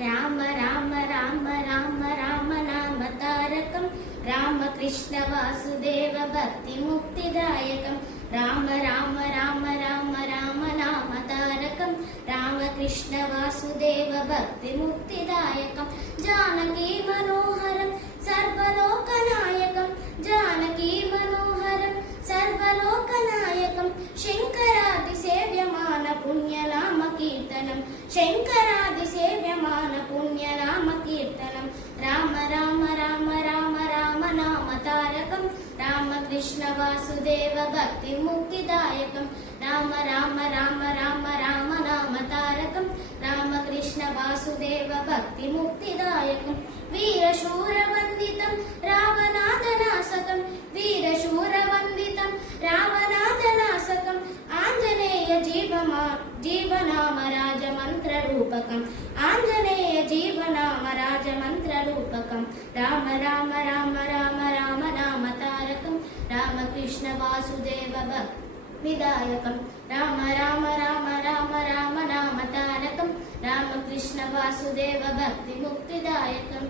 రామ రామ రామ రామ రామ నామ తారకం రామకృష్ణ వాసుదేవ భక్తి ముక్తిదాయకం రామ రామ రామ రామ రామ నామ తారకం రామకృష్ణ వాసుదేవ భక్తి ముక్తిదాయకం జానకీ మనోహరం సర్వలోకనాయకం జానకీ మనోహరం సర్వలోకనాయకం శంకరాది సేవ్యమాన పుణ్యనామ కీర్తనం శంకరాది సేవ్యమాన పుణ్యనామ కీర్తనం రామ రామ రామ రామ రామ నామ తారకం రామకృష్ణ వాసుదేవ భక్తి ముక్తిదాయకం రామ రామ రామ రామ రామ నామ తారకం రామకృష్ణ వాసుదేవ భక్తి ముక్తిదాయకం వీరశూర వందితం రావణాదనాశకం వీరశూరవందితం రావణాదనాశకం ఆంజనేయ జీవనామ రాజమంత్ర రూపకం ఆంజనేయ జీవనామ రాజమంత్ర రూపకం రామ రామ రామ రామ రామ నామ తారకం రామకృష్ణ వాసుదేవ విదాయకం రామ రామ రామ రామ రామ నామ తారకం రామకృష్ణ వాసుదేవ భక్తి ముక్తిదాయకం.